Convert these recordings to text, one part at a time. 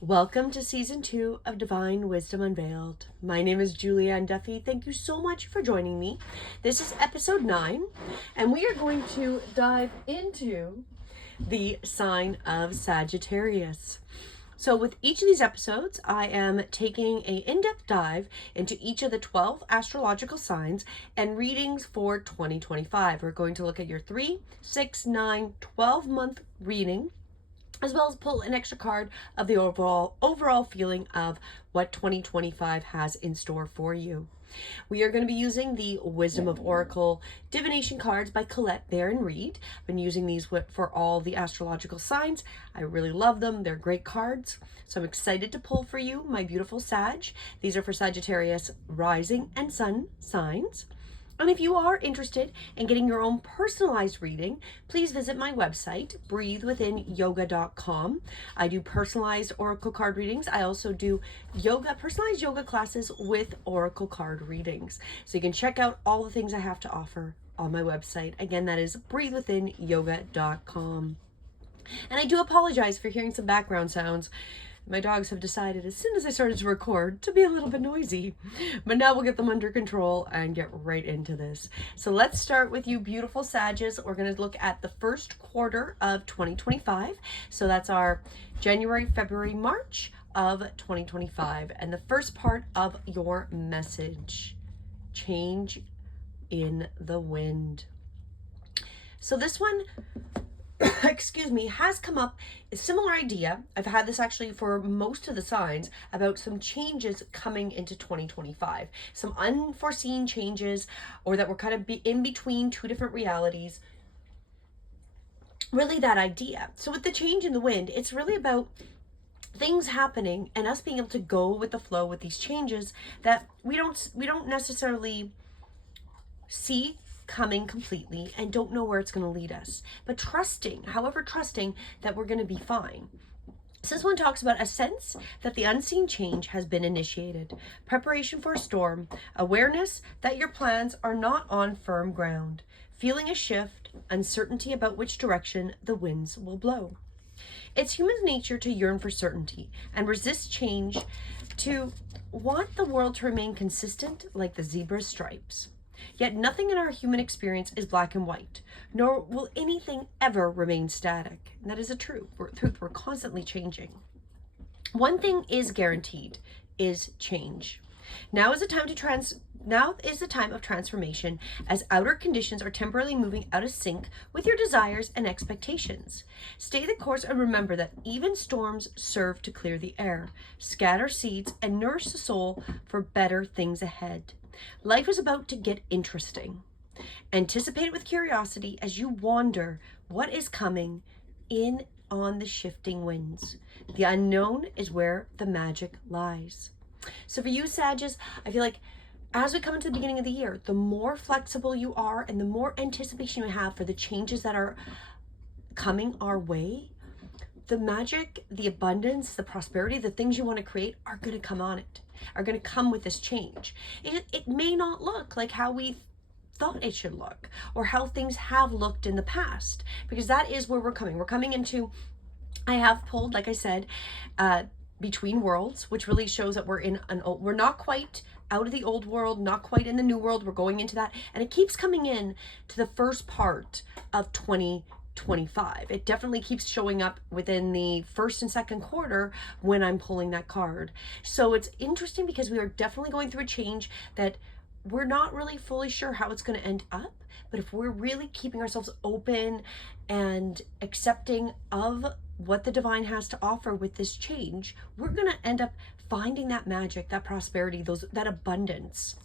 Welcome to season 2 of Divine Wisdom Unveiled. My name is Julianne Duffy. Thank you so much for joining me. This is episode 9, and we are going to dive into the sign of Sagittarius. So with each of these episodes, I am taking an in-depth dive into each of the 12 astrological signs and readings for 2025. We're going to look at your 3, 6, 9, 12-month reading, as well as pull an extra card of the overall feeling of what 2025 has in store for you. We are going to be using the Wisdom of Oracle divination cards by Colette Baron Reed. I've been using these for all the astrological signs. I really love them. They're great cards. So I'm excited to pull for you, my beautiful Sag. These are for Sagittarius rising and sun signs. And if you are interested in getting your own personalized reading, please visit my website, breathewithinyoga.com. I do personalized oracle card readings. I also do personalized yoga classes with oracle card readings. So you can check out all the things I have to offer on my website. Again, that is breathewithinyoga.com. And I do apologize for hearing some background sounds. My dogs have decided as soon as I started to record to be a little bit noisy, but now we'll get them under control and get right into this. So let's start with you beautiful Sages. We're going to look at the first quarter of 2025. So that's our January, February, March of 2025. And the first part of your message, change in the wind. So this one, excuse me, has come up a similar idea. I've had this actually for most of the signs about some changes coming into 2025, some unforeseen changes, or that we're kind of in between two different realities. Really that idea. So with the change in the wind, it's really about things happening and us being able to go with the flow with these changes that we don't necessarily see coming completely and don't know where it's going to lead us, but trusting that we're going to be fine. So this one talks about a sense that the unseen change has been initiated, preparation for a storm, awareness that your plans are not on firm ground, feeling a shift, uncertainty about which direction the winds will blow. It's human nature to yearn for certainty and resist change, to want the world to remain consistent like the zebra's stripes. Yet nothing in our human experience is black and white, nor will anything ever remain static. And that is a truth. We're constantly changing. One thing is guaranteed, is change. Now is the time of transformation, as outer conditions are temporarily moving out of sync with your desires and expectations. Stay the course and remember that even storms serve to clear the air, scatter seeds, and nourish the soul for better things ahead. Life is about to get interesting. Anticipate with curiosity as you wander what is coming in on the shifting winds. The unknown is where the magic lies. So for you, Sages, I feel like as we come into the beginning of the year, the more flexible you are and the more anticipation you have for the changes that are coming our way, the magic, the abundance, the prosperity, the things you want to create are going to come on it, are going to come with this change. It may not look like how we thought it should look or how things have looked in the past, because that is where we're coming. We're coming into, I have pulled, like I said, between worlds, which really shows that we're not quite out of the old world, not quite in the new world. We're going into that, and it keeps coming in to the first part of 2025. It definitely keeps showing up within the first and second quarter when I'm pulling that card. So it's interesting because we are definitely going through a change that we're not really fully sure how it's going to end up. But if we're really keeping ourselves open and accepting of what the divine has to offer with this change, we're going to end up finding that magic, that prosperity, that abundance.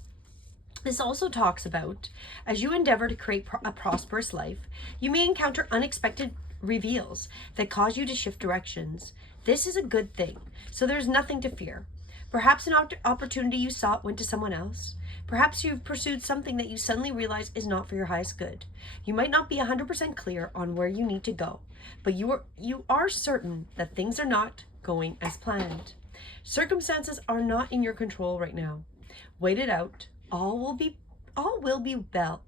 This also talks about, as you endeavor to create a prosperous life, you may encounter unexpected reveals that cause you to shift directions. This is a good thing, so there's nothing to fear. Perhaps an opportunity you sought went to someone else. Perhaps you've pursued something that you suddenly realize is not for your highest good. You might not be 100% clear on where you need to go, but you are certain that things are not going as planned. Circumstances are not in your control right now. Wait it out. All will be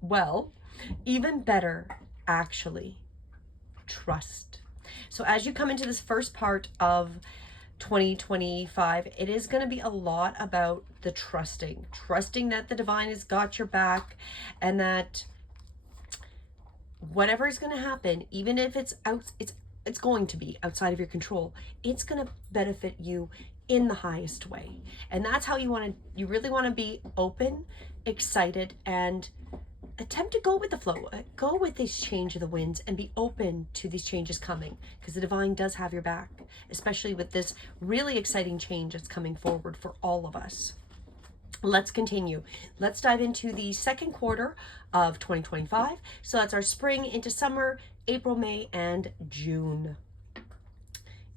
well, even better, actually. Trust. So as you come into this first part of 2025, it is going to be a lot about the trusting that the divine has got your back, and that whatever is going to happen, even if it's going to be outside of your control, it's going to benefit you in the highest way. And that's how you really want to be open, excited, and attempt to go with the flow. Go with this change of the winds and be open to these changes coming, because the divine does have your back, especially with this really exciting change that's coming forward for all of us. Let's continue. Let's dive into the second quarter of 2025. So that's our spring into summer, April, May, and June.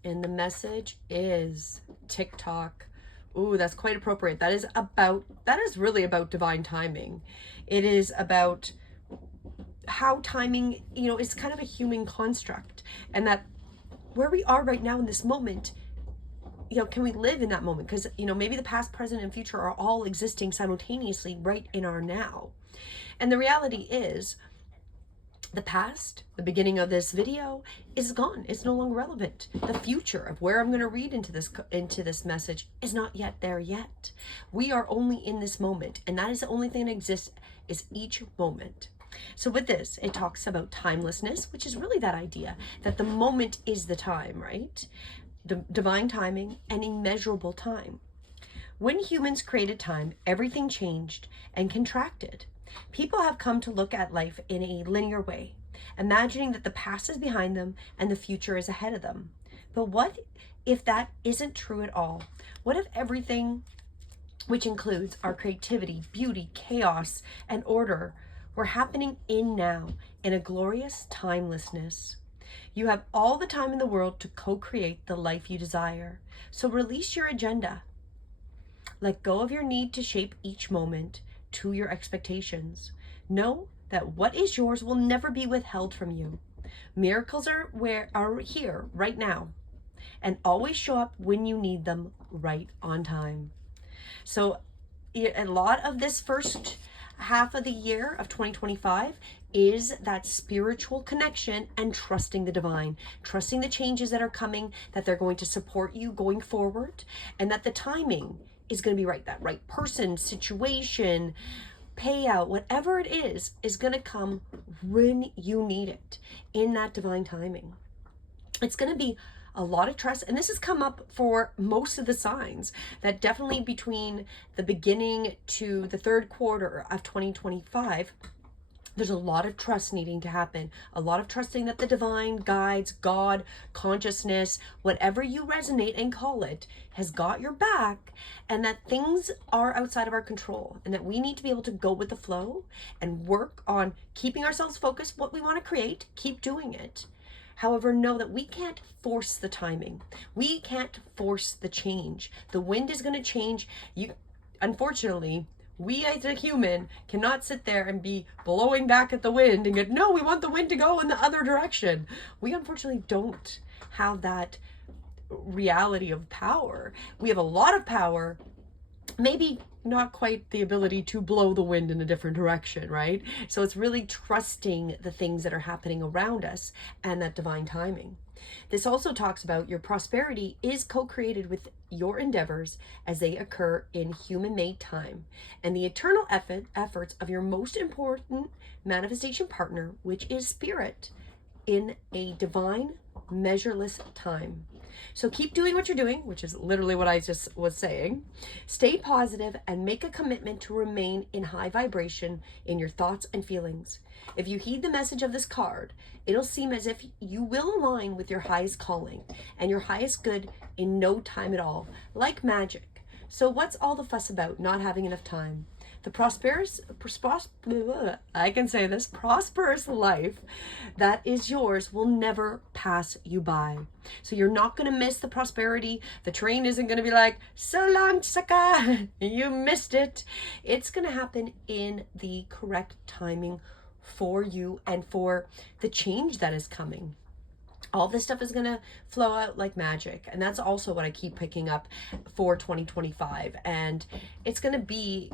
And the message is TikTok. Ooh, that's quite appropriate. That is really about divine timing. It is about how timing, is kind of a human construct, and that where we are right now in this moment, can we live in that moment? Because, maybe the past, present, and future are all existing simultaneously right in our now. And the reality is, the past, the beginning of this video, is gone. It's no longer relevant. The future of where I'm going to read into this message is not yet there yet. We are only in this moment, and that is the only thing that exists, is each moment. So with this, it talks about timelessness, which is really that idea that the moment is the time, right? Divine timing and immeasurable time. When humans created time, everything changed and contracted. People have come to look at life in a linear way, imagining that the past is behind them and the future is ahead of them. But what if that isn't true at all? What if everything, which includes our creativity, beauty, chaos, and order, were happening in now, in a glorious timelessness? You have all the time in the world to co-create the life you desire. So release your agenda. Let go of your need to shape each moment to your expectations. Know that what is yours will never be withheld from you. Miracles are here right now, and always show up when you need them, right on time. So a lot of this first half of the year of 2025 is that spiritual connection and trusting the divine, trusting the changes that are coming, that they're going to support you going forward, and that the timing is going to be right. That right person, situation, payout, whatever it is going to come when you need it in that divine timing. It's going to be a lot of trust, and this has come up for most of the signs, that definitely between the beginning to the third quarter of 2025, there's a lot of trust needing to happen, a lot of trusting that the divine guides, God, consciousness, whatever you resonate and call it, has got your back, and that things are outside of our control, and that we need to be able to go with the flow and work on keeping ourselves focused, what we want to create, keep doing it. However, know that we can't force the timing. We can't force the change. The wind is going to change. Unfortunately, we as a human cannot sit there and be blowing back at the wind and go, no, we want the wind to go in the other direction. We unfortunately don't have that reality of power. We have a lot of power, maybe not quite the ability to blow the wind in a different direction, right? So it's really trusting the things that are happening around us and that divine timing. This also talks about your prosperity is co-created with your endeavors as they occur in human-made time, and the eternal efforts of your most important manifestation partner, which is spirit, in a divine, measureless time. So keep doing what you're doing, which is literally what I just was saying. Stay positive and make a commitment to remain in high vibration in your thoughts and feelings. If you heed the message of this card, it'll seem as if you will align with your highest calling and your highest good in no time at all, like magic. So what's all the fuss about not having enough time? The prosperous life that is yours will never pass you by. So you're not going to miss the prosperity. The train isn't going to be like, so long, sucker, you missed it. It's going to happen in the correct timing for you and for the change that is coming. All this stuff is going to flow out like magic. And that's also what I keep picking up for 2025. And it's going to be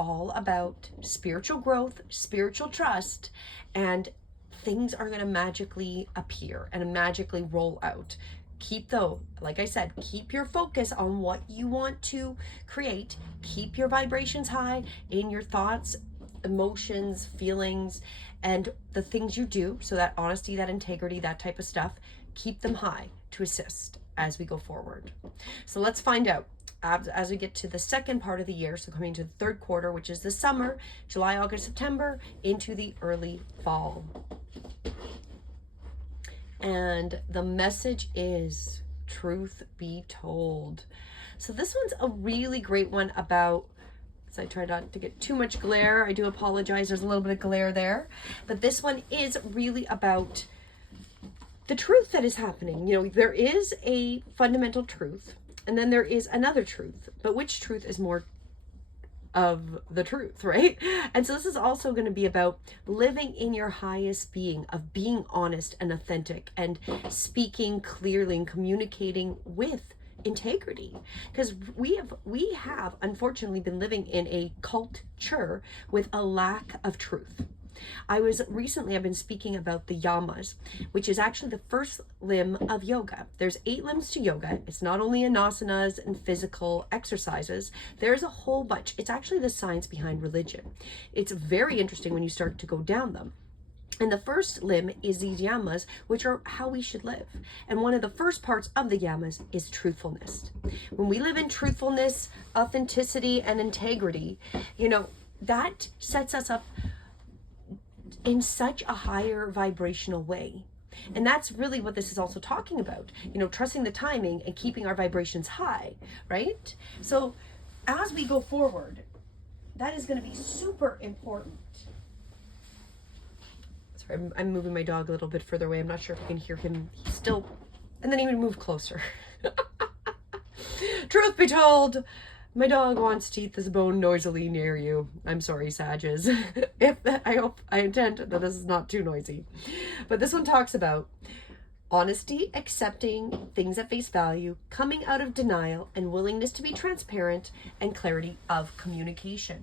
all about spiritual growth, spiritual trust, and things are going to magically appear and magically roll out. Keep though, like I said, keep your focus on what you want to create. Keep your vibrations high in your thoughts, emotions, feelings, and the things you do. So that honesty, that integrity, that type of stuff, keep them high to assist as we go forward. So let's find out as we get to the second part of the year, so coming to the third quarter, which is the summer, July, August, September, into the early fall. And the message is truth be told. So this one's a really great one about, so I try not to get too much glare. I do apologize. There's a little bit of glare there. But this one is really about the truth that is happening. You know, there is a fundamental truth, and then there is another truth. But which truth is more of the truth, right? And so this is also going to be about living in your highest being, of being honest and authentic and speaking clearly and communicating with integrity, because we have unfortunately been living in a culture with a lack of truth. I've been speaking about the yamas, which is actually the first limb of yoga. There's 8 limbs to yoga. It's not only in asanas and physical exercises. There's a whole bunch. It's actually the science behind religion. It's very interesting when you start to go down them. And the first limb is these yamas, which are how we should live. And one of the first parts of the yamas is truthfulness. When we live in truthfulness, authenticity, and integrity, you know, that sets us up in such a higher vibrational way. And that's really what this is also talking about, you know, trusting the timing and keeping our vibrations high, right? So as we go forward, that is going to be super important. Sorry, I'm moving my dog a little bit further away. I'm not sure if you can hear him. He's still, and then he would move closer. Truth be told, my dog wants to eat this bone noisily near you. I'm sorry, Sages. I intend that this is not too noisy. But this one talks about honesty, accepting things at face value, coming out of denial, and willingness to be transparent, and clarity of communication.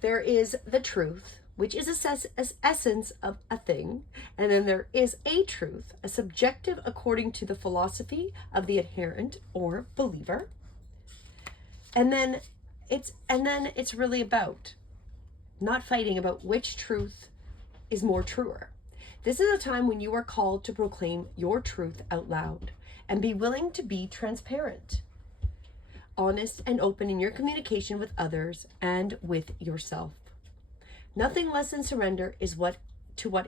There is the truth, which is a essence of a thing, and then there is a truth, a subjective according to the philosophy of the adherent or believer. And then it's really about not fighting about which truth is more truer. This is a time when you are called to proclaim your truth out loud and be willing to be transparent, honest and open in your communication with others and with yourself. Nothing less than surrender is what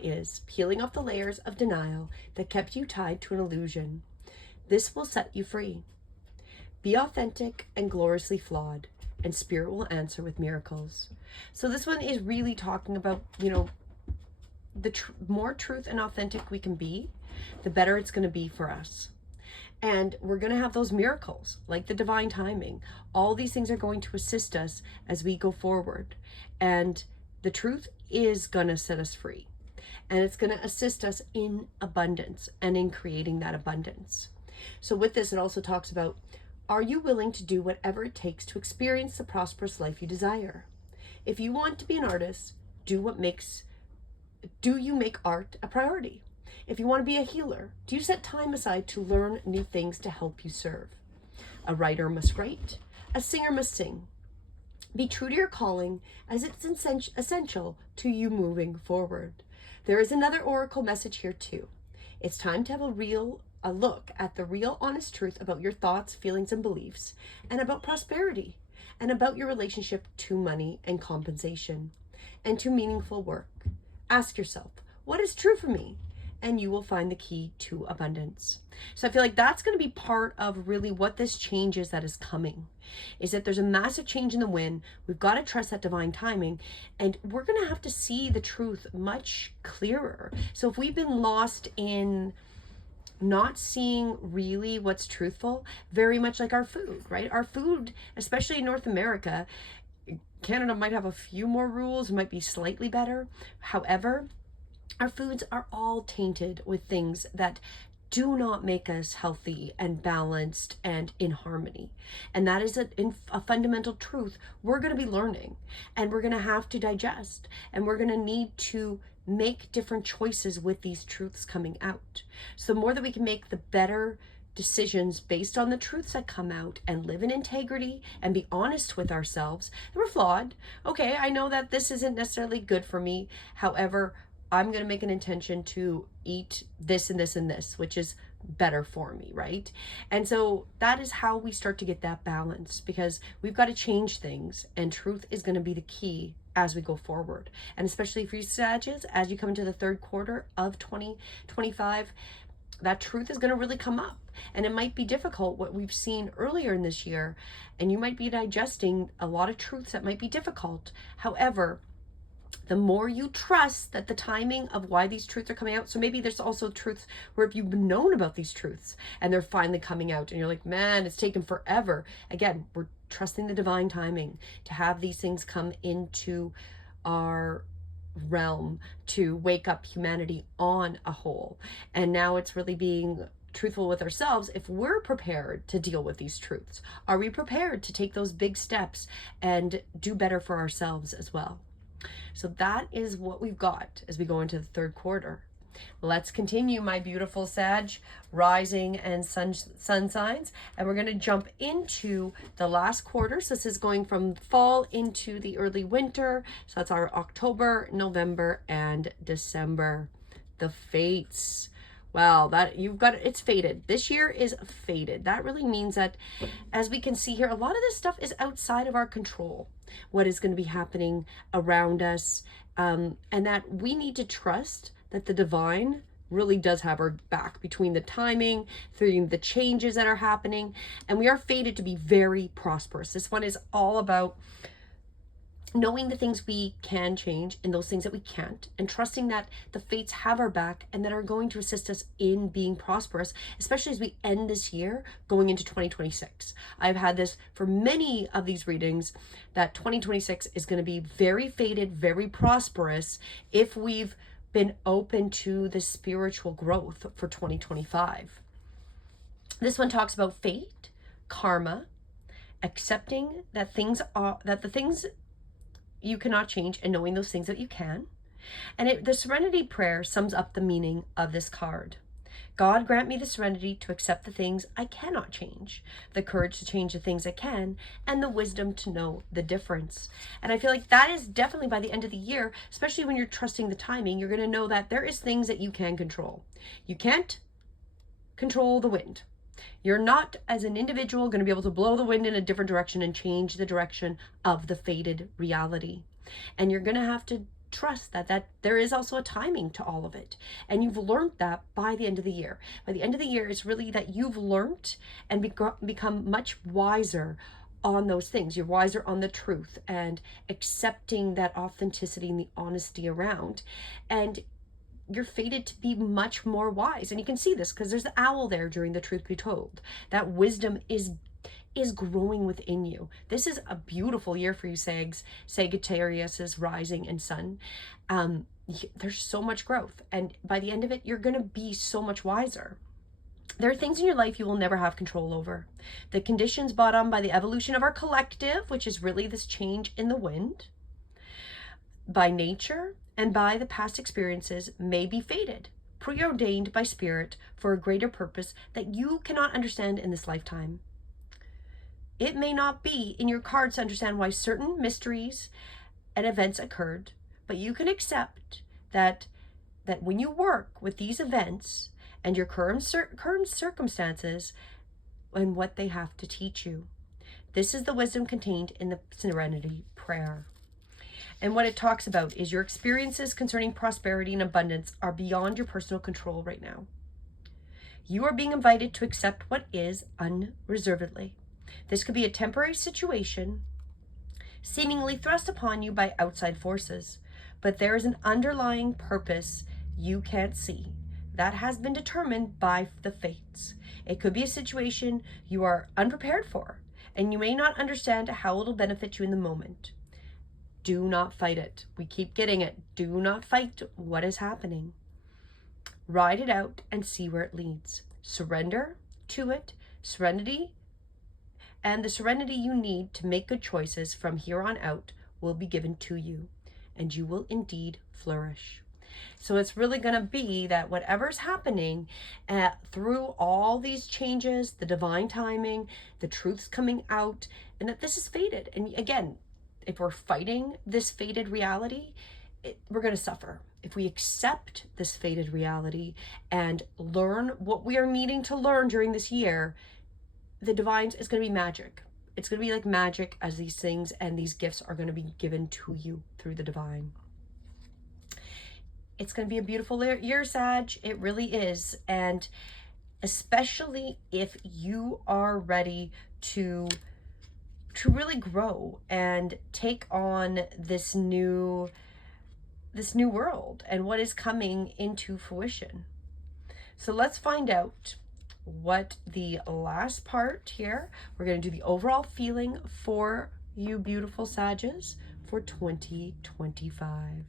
is, peeling off the layers of denial that kept you tied to an illusion. This will set you free. Be authentic and gloriously flawed, and spirit will answer with miracles. So this one is really talking about, you know, the more truth and authentic we can be, the better it's going to be for us. And we're going to have those miracles, like the divine timing. All these things are going to assist us as we go forward. And the truth is going to set us free. And it's going to assist us in abundance and in creating that abundance. So with this, it also talks about, are you willing to do whatever it takes to experience the prosperous life you desire? If you want to be an artist, do you make art a priority? If you want to be a healer, do you set time aside to learn new things to help you serve? A writer must write. A singer must sing. Be true to your calling, as it's essential to you moving forward. There is another oracle message here too. It's time to have a look at the real honest truth about your thoughts, feelings, and beliefs, and about prosperity, and about your relationship to money and compensation, and to meaningful work. Ask yourself, what is true for me? And you will find the key to abundance. So I feel like that's going to be part of really what this change is that is coming, is that there's a massive change in the wind. We've got to trust that divine timing, and we're going to have to see the truth much clearer. So if we've been lost in not seeing really what's truthful, very much like our food, right? Our food, especially in North America, Canada might have a few more rules, might be slightly better. However, our foods are all tainted with things that do not make us healthy and balanced and in harmony. And that is a fundamental truth we're going to be learning, and we're going to have to digest, and we're going to need to make different choices with these truths coming out. So the more that we can make, the better decisions based on the truths that come out, and live in integrity and be honest with ourselves that we're flawed. Okay, I know that this isn't necessarily good for me. However, I'm going to make an intention to eat this and this and this, which is better for me, right? And so that is how we start to get that balance, because we've got to change things, and truth is going to be the key as we go forward. And especially for you Sagittarius, as you come into the third quarter of 2025, that truth is going to really come up. And it might be difficult, what we've seen earlier in this year, and you might be digesting a lot of truths that might be difficult. However, the more you trust that the timing of why these truths are coming out. So maybe there's also truths where if you've known about these truths and they're finally coming out and you're like, man, it's taken forever. Again, we're trusting the divine timing to have these things come into our realm to wake up humanity on a whole. And now it's really being truthful with ourselves. If we're prepared to deal with these truths, are we prepared to take those big steps and do better for ourselves as well? So that is what we've got as we go into the third quarter. Let's continue, my beautiful Sag, rising and sun signs. And we're going to jump into the last quarter. So this is going from fall into the early winter. So that's our October, November, and December. The fates. Wow, that you've got, it's fated. This year is fated. That really means that, as we can see here, a lot of this stuff is outside of our control. What is going to be happening around us, and that we need to trust that the divine really does have our back between the timing, through the changes that are happening, and we are fated to be very prosperous. This one is all about knowing the things we can change and those things that we can't, and trusting that the fates have our back and that are going to assist us in being prosperous, especially as we end this year going into 2026. I've had this for many of these readings, that 2026 is going to be very fated, very prosperous, if we've been open to the spiritual growth for 2025. This one talks about fate, karma, accepting that the things you cannot change, and knowing those things that you can. And the Serenity Prayer sums up the meaning of this card. God grant me the serenity to accept the things I cannot change, the courage to change the things I can, and the wisdom to know the difference. And I feel like that is definitely by the end of the year, especially when you're trusting the timing, you're going to know that there is things that you can control. You can't control the wind. You're not, as an individual, going to be able to blow the wind in a different direction and change the direction of the fated reality. And you're going to have to trust that there is also a timing to all of it. And you've learned that by the end of the year. By the end of the year, it's really that you've learned and become much wiser on those things. You're wiser on the truth and accepting that authenticity and the honesty around. And you're fated to be much more wise. And you can see this because there's the owl there during the truth be told. That wisdom is growing within you. This is a beautiful year for you, Sagittarius is rising and sun. There's so much growth. And by the end of it, you're going to be so much wiser. There are things in your life you will never have control over. The conditions brought on by the evolution of our collective, which is really this change in the wind, by nature, and by the past experiences, may be fated, preordained by spirit for a greater purpose that you cannot understand in this lifetime. It may not be in your cards to understand why certain mysteries and events occurred, but you can accept that when you work with these events and your current circumstances and what they have to teach you. This is the wisdom contained in the Serenity Prayer. And what it talks about is your experiences concerning prosperity and abundance are beyond your personal control right now. You are being invited to accept what is unreservedly. This could be a temporary situation seemingly thrust upon you by outside forces, but there is an underlying purpose you can't see that has been determined by the fates. It could be a situation you are unprepared for, and you may not understand how it'll benefit you in the moment. Do not fight it. We keep getting it. Do not fight what is happening. Ride it out and see where it leads. Surrender to it. Serenity and the serenity you need to make good choices from here on out will be given to you, and you will indeed flourish. So it's really going to be that whatever's happening through all these changes, the divine timing, the truths coming out, and that this is fated. And again, if we're fighting this fated reality, we're going to suffer. If we accept this fated reality and learn what we are needing to learn during this year, the divine is going to be magic. It's going to be like magic as these things and these gifts are going to be given to you through the divine. It's going to be a beautiful year, Sag. It really is. And especially if you are ready to really grow and take on this new world and what is coming into fruition. So let's find out what the last part here. We're going to do the overall feeling for you beautiful Sages for 2025.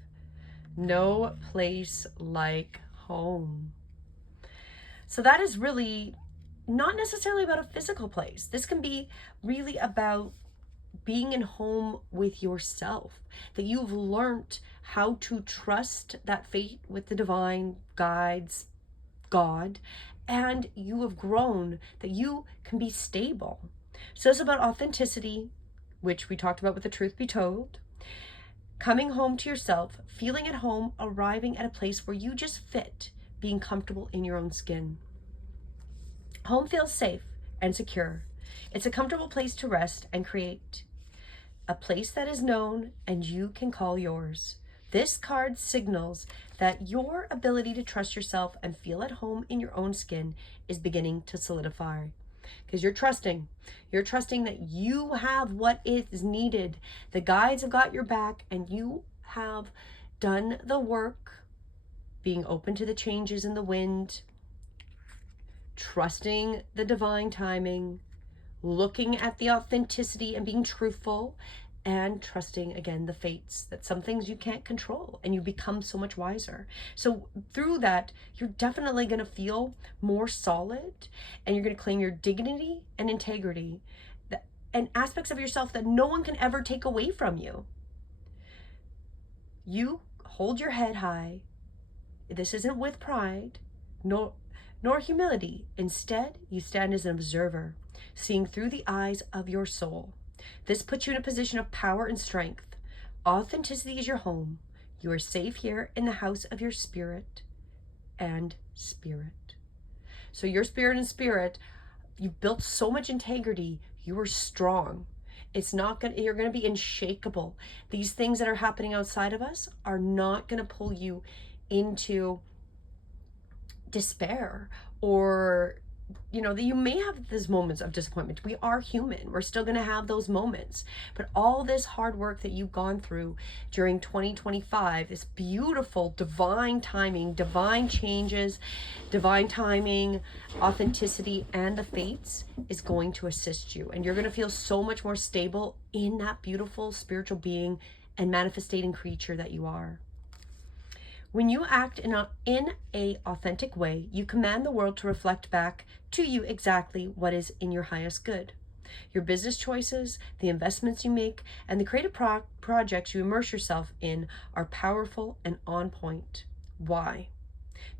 No place like home. So that is really not necessarily about a physical place. This can be really about being in home with yourself, that you've learned how to trust that fate with the divine guides, God, and you have grown that you can be stable. So it's about authenticity, which we talked about with the truth be told, coming home to yourself, feeling at home, arriving at a place where you just fit, being comfortable in your own skin. Home feels safe and secure. It's a comfortable place to rest and create, a place that is known and you can call yours. This card signals that your ability to trust yourself and feel at home in your own skin is beginning to solidify. Because you're trusting that you have what is needed. The guides have got your back and you have done the work, being open to the changes in the wind, trusting the divine timing, looking at the authenticity and being truthful, and trusting again the fates, that some things you can't control and you become so much wiser. So through that, you're definitely going to feel more solid and you're going to claim your dignity and integrity and aspects of yourself that no one can ever take away from you. You hold your head high. This isn't with pride nor humility. Instead, you stand as an observer, seeing through the eyes of your soul. This puts you in a position of power and strength. Authenticity is your home. You are safe here in the house of your spirit and spirit. So your spirit and spirit, you've built so much integrity. You are strong. You're going to be unshakable. These things that are happening outside of us are not going to pull you into despair or that you may have these moments of disappointment. We are human. We're still going to have those moments. But all this hard work that you've gone through during 2025, this beautiful divine timing, divine changes, divine timing, authenticity, and the fates is going to assist you. And you're going to feel so much more stable in that beautiful spiritual being and manifesting creature that you are. When you act in a authentic way, you command the world to reflect back to you exactly what is in your highest good. Your business choices, the investments you make, and the creative projects you immerse yourself in are powerful and on point. Why?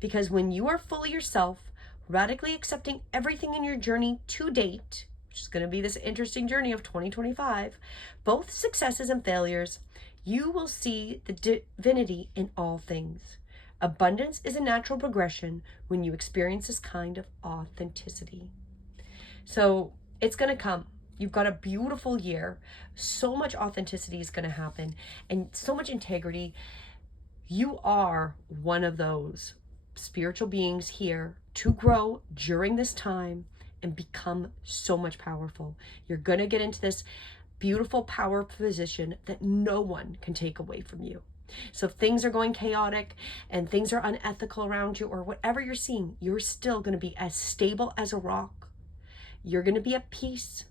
Because when you are fully yourself, radically accepting everything in your journey to date, which is going to be this interesting journey of 2025, both successes and failures, you will see the divinity in all things. Abundance is a natural progression when you experience this kind of authenticity. So it's going to come. You've got a beautiful year. So much authenticity is going to happen and so much integrity. You are one of those spiritual beings here to grow during this time and become so much powerful. You're going to get into this beautiful power position that no one can take away from you. So if things are going chaotic and things are unethical around you or whatever you're seeing, you're still going to be as stable as a rock. You're going to be at peace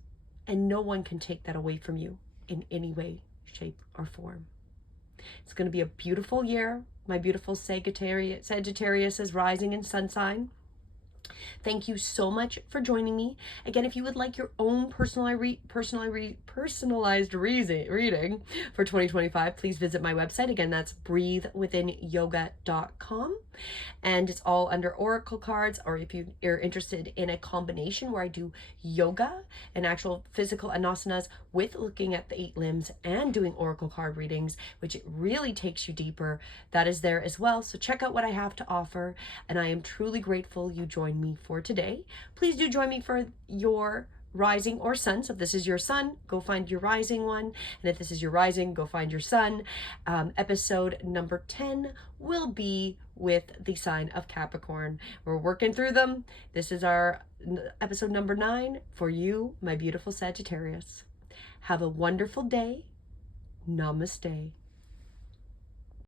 and no one can take that away from you in any way, shape, or form. It's going to be a beautiful year. My beautiful Sagittarius is rising in sun sign. Thank you so much for joining me. Again, if you would like your own personalized reading for 2025, please visit my website. Again, that's breathewithinyoga.com. And it's all under oracle cards, or if you're interested in a combination where I do yoga and actual physical asanas with looking at the 8 limbs and doing oracle card readings, which it really takes you deeper, that is there as well. So check out what I have to offer, and I am truly grateful you joined me for today. Please do join me for your rising or sun. So if this is your sun, go find your rising one. And if this is your rising, go find your sun. Episode number 10 will be with the sign of Capricorn. We're working through them. This is our episode number 9 for you, my beautiful Sagittarius. Have a wonderful day. Namaste.